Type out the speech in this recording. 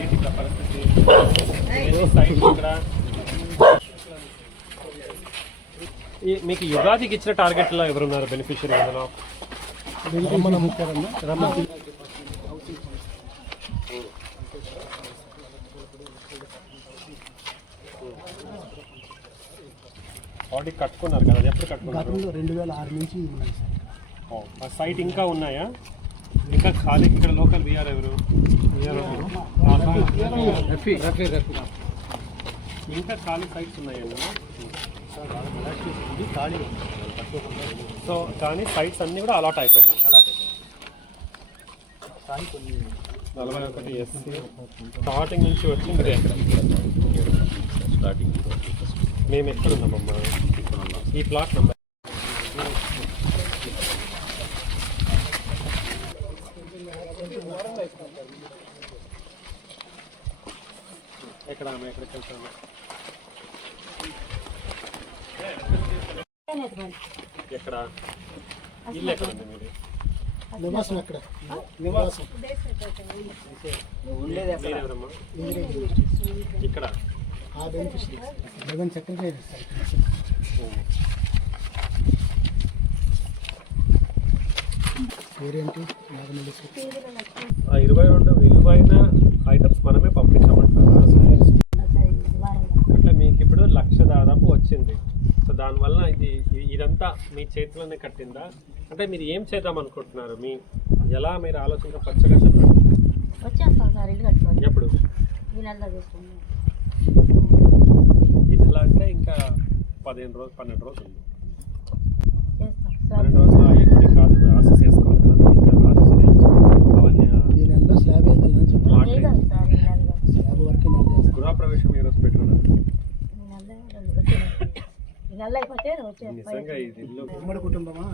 ఏంటి ఇక్కడ పరిస్థితి? సైట్ ఇక్కడ మీకు యుగాదికి ఇచ్చిన టార్గెట్లో ఎవరున్నారు బెనిఫిషియరీ అందులో? ఆల్రెడీ కట్టుకున్నారు కదా, ఎప్పుడు కట్టుకున్నారు? 2006 నుంచి ఉన్నాయి సార్. ఆ సైట్ ఇంకా ఉన్నాయా? ఇంకా ఖాళీ ఇక్కడ లోకల్ విఆర్ ఎవరు? ఇంకా ఖాళీ సైట్స్ ఉన్నాయండి. సో కానీ సైట్స్ అన్నీ కూడా అలాట్ అయిపోయినాయి. 41 ఎస్సీ స్టార్టింగ్ నుంచి వచ్చి మీరే స్టార్టింగ్ మేము ఎక్కడ ఉన్నామమ్మా? ఈ ప్లాట్ నెంబర్ ఎక్కడ ఎక్కడికి వెళ్తాము? ఎక్కడ ఇల్లు ఎక్కడ ఉంది మీది? నివాసం ఎక్కడ? నివాసం మీరెవరమ్మా? ఇక్కడ ఆ బెనిఫిషరీ జగన్ సెక్రటరీ సార్. పేరేంటి? 22 విలువైన ఐటమ్స్ మనమే పంపించామంటారా? అట్లా మీకు ఇప్పుడు 1,00,000 దాదాపు వచ్చింది. సో దానివల్ల ఇదంతా మీ చేతిలోనే కట్టిందా? అంటే మీరు ఏం చేద్దాం అనుకుంటున్నారు? ఎలా మీరు ఆలోచన పచ్చగా చెప్పండి. ఎప్పుడు ఇట్లా అంటే ఇంకా 15 రోజులు 12 రోజులు ఉంది. 12 రోజులు ఎప్పుడు కాదు ఆశీస్ చేసుకోవాలి కదా. ఇంకా ఆశీస్ అవన్నీ గృహప్రవేశం ఈరోజు పెట్టుకున్నారు. నిజంగా ఇది ఇల్లు ఉమ్మడి కుటుంబమా?